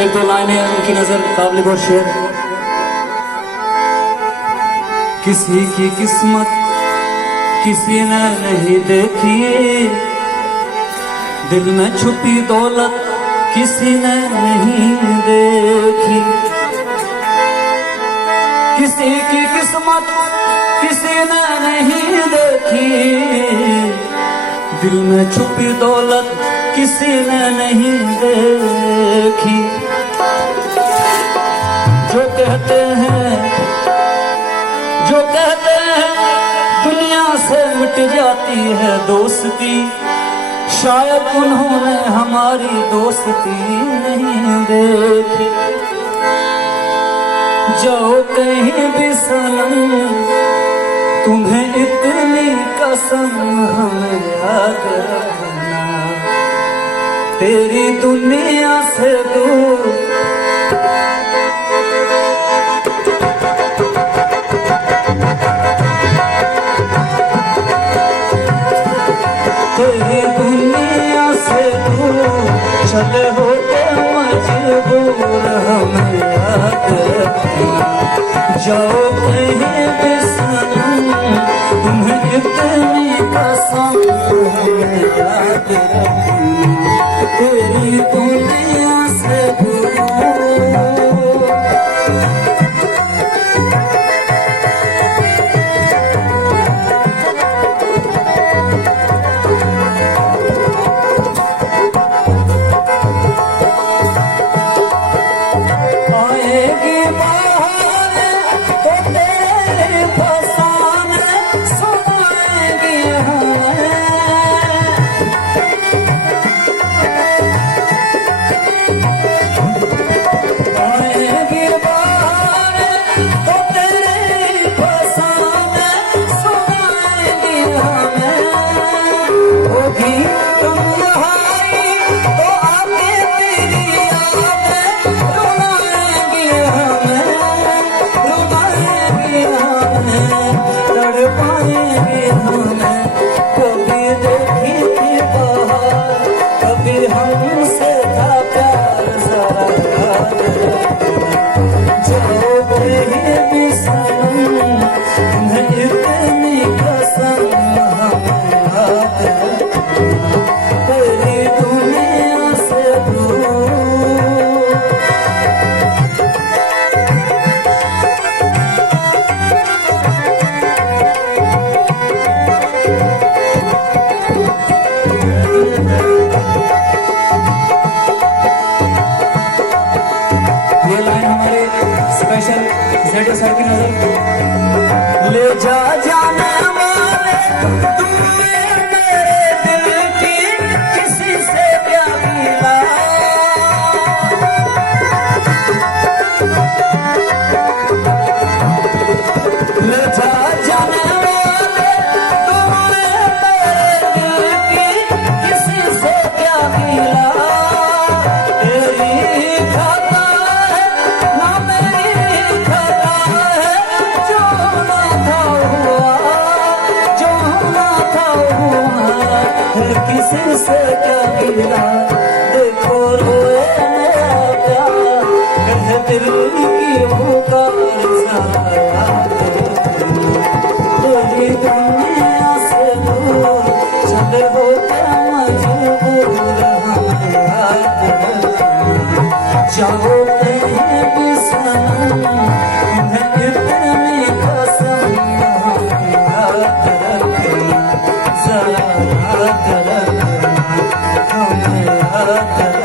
एक दो लाइनें उनकी नजर काबिल गौर शेर। किसी की किस्मत किसी ने नहीं देखी, दिल में छुपी दौलत किसी ने नहीं देखी। किसी की किस्मत किसी ने नहीं देखी, दिल में छुपी दौलत किसी ने नहीं देखी। जो कहते हैं दुनिया से मिट जाती है दोस्ती, शायद उन्होंने हमारी दोस्ती नहीं देखी। जाओ कहीं भी सनम तुम्हें इतनी कसम हमें याद रखना, तेरी दुनिया से दूर तेरी दुनिया से दूर चले होते मजबूर हमें याद रखना। जाओ कहीं भी सनम तुम्हें इतनी कसम हमें याद रखना, तेरी दुनिया से दूर। जेडो सर की नजर। ले जा जाने वाले तुमने मेरे दिल की किसी से क्या मिला, ले जा जाने वाले तुमने मेरे दिल की किसी से क्या मिला। तेरी खाता है ना मेरी खाता है, जो ना था हुआ है, किसी से क्या मिला। देखो रोए मेरा प्यार, कहे दिल की पुकार ज़रा तेरी दुनिया से दूर चले होते मजबूर हमें याद रखना। जाओ कहीं भी सनम तुम्हें इतनी कसम हमें याद रखना, ज़रा याद रखना, हमें याद रखना।